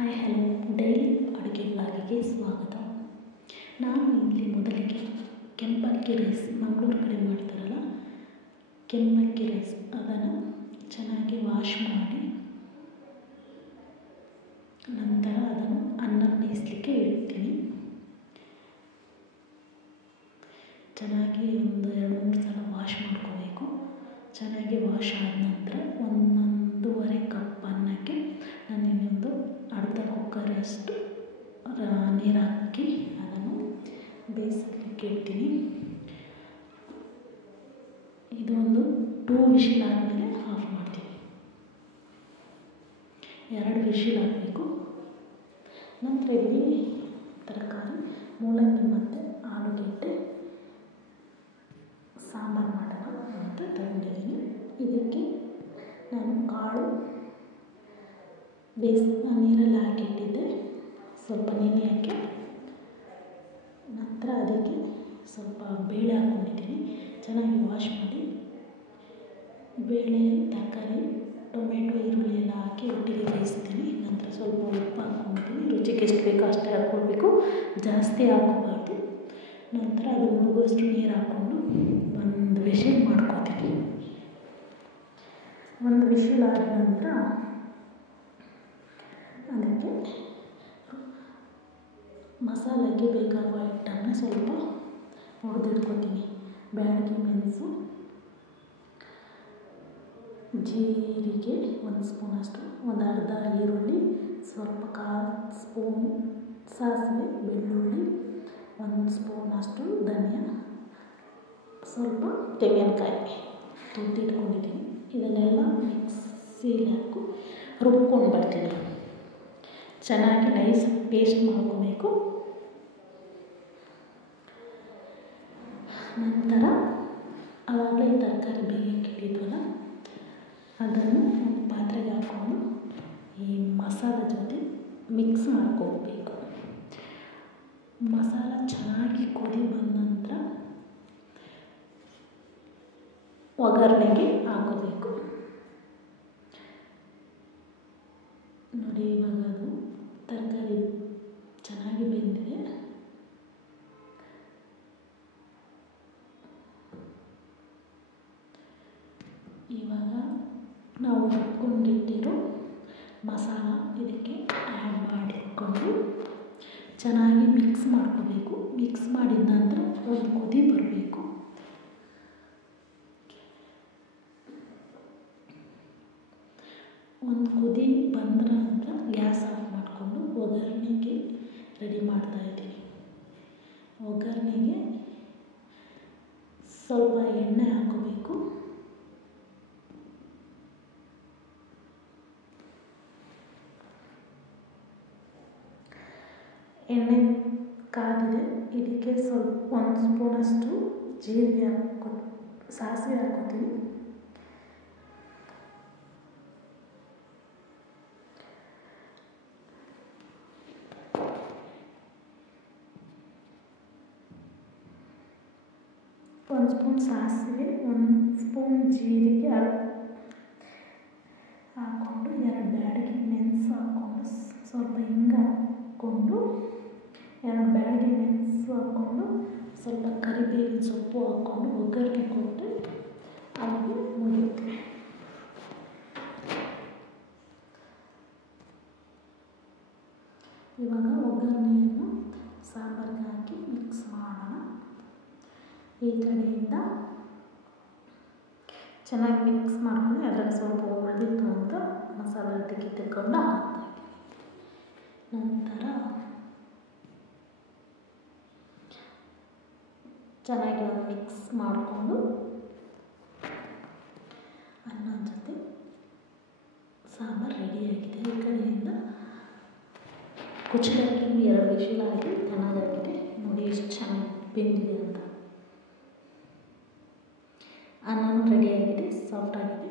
Hi hello daily ಅಡುಗೆ ಬ್ಲಾಗಿಗೆ ಸ್ವಾಗತ. ನಾನು ಇಲ್ಲಿ ಮೊದಲಿಗೆ ಕೆಂಪಕ್ಕಿ ರೈಸ್ ಮಂಗಳೂರು ಕಡೆ ಮಾಡ್ತಾರಲ್ಲ ಕೆಂಪಕ್ಕಿ ರೈಸ್ ಅದನ್ನು ಚೆನ್ನಾಗಿ ವಾಶ್ ಮಾಡಿ ನಂತರ ಅದನ್ನು ಅನ್ನ ಬೇಯಿಸಲಿಕ್ಕೆ ಇಡ್ತೀನಿ. ಚೆನ್ನಾಗಿ ಒಂದು 2-3 ಸಲ ವಾಶ್ ಮಾಡ್ಕೋಬೇಕು. ಚೆನ್ನಾಗಿ ವಾಶ್ ಆದ ನಂತರ 1.5 ಕಪ್ ಅನ್ನಕ್ಕೆ ನಾನು ಇನ್ನೊಂದು ಅರ್ಧ ಕುಕ್ಕರಷ್ಟು ನೀರು ಹಾಕಿ ಅದನ್ನು ಬೇಯಿಸಲಿಕ್ಕೆ ಇಡ್ತೀನಿ. ಇದೊಂದು 2 ವಿಶಿಲ್ ಆದಮೇಲೆ ಆಫ್ ಮಾಡ್ತೀವಿ. 2 ವಿಶಿಲ್ ಆಗಬೇಕು. ನಂತರ ಇಲ್ಲಿ ತರಕಾರಿ ಮೂಲಂಗಿ ಮತ್ತು ಆಲೂಗೆಡ್ಡೆ ಸಾಂಬಾರು ಮಾಡೋಣ ಅಂತ ತಗೊಂಡಿದ್ದೀನಿ. ಇದಕ್ಕೆ ನಾನು ಕಾಳು ನೀರಲ್ಲಿ ಹಾಕಿಟ್ಟಿದ್ದೆ, ಸ್ವಲ್ಪ ನೆನೆ ಹಾಕಿ ನಂತರ ಅದಕ್ಕೆ ಸ್ವಲ್ಪ ಬೇಳೆ ಹಾಕ್ಕೊಂಡಿದ್ದೀನಿ. ಚೆನ್ನಾಗಿ ವಾಶ್ ಮಾಡಿ ಬೇಳೆ, ತರಕಾರಿ, ಟೊಮೆಟೊ, ಈರುಳ್ಳಿ ಎಲ್ಲ ಹಾಕಿ ಒಟ್ಟಿಗೆ ಬೇಯಿಸ್ತೀನಿ. ನಂತರ ಸ್ವಲ್ಪ ಉಪ್ಪು ಹಾಕ್ಕೊಳ್ತೀನಿ. ರುಚಿಗೆ ಎಷ್ಟು ಬೇಕೋ ಅಷ್ಟೇ ಹಾಕ್ಕೊಳ್ಬೇಕು, ಜಾಸ್ತಿ ಹಾಕೋಬಾರ್ದು. ನಂತರ ಅದು ಮುಳುಗುವಷ್ಟು ನೀರು ಹಾಕ್ಕೊಂಡು ಒಂದು ವಿಶಿಲ್ ಮಾಡ್ಕೊತೀನಿ. ಒಂದು ವಿಶಿಲ್ ಆದ ನಂತರ ಅದಕ್ಕೆ ಮಸಾಲೆಗೆ ಬೇಕಾಗುವ ಹಿಟ್ಟನ್ನು ಸ್ವಲ್ಪ ಹುರಿದಿಟ್ಕೊತೀನಿ. ಬ್ಯಾಡಗಿ ಮೆಣಸು, ಜೀರಿಗೆ 1 ಸ್ಪೂನಷ್ಟು, ಒಂದು ಅರ್ಧ ಈರುಳ್ಳಿ, ಸ್ವಲ್ಪ 1/4 ಸ್ಪೂನ್ ಸಾಸಿವೆ, ಬೆಳ್ಳುಳ್ಳಿ, 1 ಸ್ಪೂನಷ್ಟು ಧನಿಯಾ, ಸ್ವಲ್ಪ ತೆಂಗಿನಕಾಯಿ ತುರಿದಿಟ್ಕೊಂಡಿದ್ದೀನಿ. ಇದನ್ನೆಲ್ಲ ಮಿಕ್ಸಿಲಿ ಹಾಕಿ ರುಬ್ಕೊಂಡು ಬರ್ತೀನಿ. ಚೆನ್ನಾಗಿ ನೈಸ್ ಪೇಸ್ಟ್ ಮಾಡ್ಕೋಬೇಕು. ನಂತರ ಆವಾಗಲೇ ತರಕಾರಿ ಬೇಯಕ್ಕೆ ಇಟ್ಟಿದ್ವಲ್ಲ ಅದನ್ನು ಒಂದು ಪಾತ್ರೆಗೆ ಹಾಕ್ಕೊಂಡು ಈ ಮಸಾಲೆ ಜೊತೆ ಮಿಕ್ಸ್ ಮಾಡ್ಕೋಬೇಕು. ಮಸಾಲ ಚೆನ್ನಾಗಿ ಕುದಿ ಬಂದ ನಂತರ ಒಗ್ಗರಣೆಗೆ ಹಾಕೋಬೇಕು. ನೋಡಿ, ಇವಾಗ ಅದು ತರಕಾರಿ ಚೆನ್ನಾಗಿ ಬೆಂದಿದೆ. ಇವಾಗ ನಾವು ರುಬ್ಕೊಂಡಿಟ್ಟಿರೋ ಮಸಾಲ ಇದಕ್ಕೆ ಆ್ಯಡ್ ಮಾಡಿಕೊಂಡು ಚೆನ್ನಾಗಿ ಮಿಕ್ಸ್ ಮಾಡ್ಕೋಬೇಕು. ಮಿಕ್ಸ್ ಮಾಡಿದ ನಂತರ ಒಂದು ಕುದಿ ಬರಬೇಕು. ಒಂದು ಕುದಿ ಬಂದ ನಂತರ ಗ್ಯಾಸ್ ಆಫ್ ಮಾಡಿಕೊಂಡು ಒಗ್ಗರಣೆಗೆ ರೆಡಿ ಮಾಡ್ತಾಯಿದ್ದೀನಿ. ಒಗ್ಗರಣೆಗೆ ಸ್ವಲ್ಪ ಎಣ್ಣೆ ಹಾಕೋಬೇಕು. ಎಣ್ಣೆ ಕಾದಿದೆ. ಇದಕ್ಕೆ ಸ್ವಲ್ಪ 1 ಸ್ಪೂನಷ್ಟು ಜೀರಿಗೆ ಸಾಸಿವೆ ಹಾಕ್ಕೋತೀನಿ. ಒಂದು ಸ್ಪೂನ್ ಸಾಸಿವೆ, 1 ಸ್ಪೂನ್ ಜೀರಿಗೆ ಹಾಕ್ಕೊಂಡು 2 ಬ್ಯಾಡಗಿ ಮೆಣಸು ಹಾಕ್ಕೊಂಡು ಸ್ವಲ್ಪ ಹಿಂಗೆ ಹಾಕ್ಕೊಂಡು 2 ಬ್ಯಾಡಗಿ ಮೆಣಸು ಹಾಕ್ಕೊಂಡು ಸ್ವಲ್ಪ ಕರಿಬೇವಿನ ಸೊಪ್ಪು ಹಾಕ್ಕೊಂಡು ಒಗ್ಗರಣೆ ಕೊಟ್ಟರೆ ಅಲ್ಲಿಗೆ ಮುಗಿಯುತ್ತೆ. ಇವಾಗ ಒಗ್ಗರಣೆಯನ್ನು ಸಾಂಬಾರಿಗೆ ಹಾಕಿ ಮಿಕ್ಸ್ ಮಾಡೋಣ. ಈ ಕಡೆಯಿಂದ ಚೆನ್ನಾಗಿ ಮಿಕ್ಸ್ ಮಾಡ್ಕೊಂಡು ಅದರಲ್ಲಿ ಸ್ವಲ್ಪ ಉಳಿದಿತ್ತು ಅಂತ ಮಸಾಲೆ ತೆಗೆದುಕೊಂಡು ಹಾಕ್ತಾಯಿದ್ದೀನಿ. ನಂತರ ಚೆನ್ನಾಗಿ ಒಂದು ಮಿಕ್ಸ್ ಮಾಡಿಕೊಂಡು ಅನ್ನದ ಜೊತೆ ಸಾಂಬಾರು ರೆಡಿಯಾಗಿದೆ. ಈ ಕಡೆಯಿಂದ ಕುಚ್ಚಲಕ್ಕಿ 2 ವಿಶಿಲ್ ಆಗಿ ಚೆನ್ನಾಗಾಗಿದೆ. ನೋಡಿ ಎಷ್ಟು ಚೆನ್ನಾಗಿ ಬೆಂದಿದೆ ಅಂತ. ಅನ್ನನೂ ರೆಡಿಯಾಗಿದೆ, ಸಾಫ್ಟ್ ಆಗಿದೆ.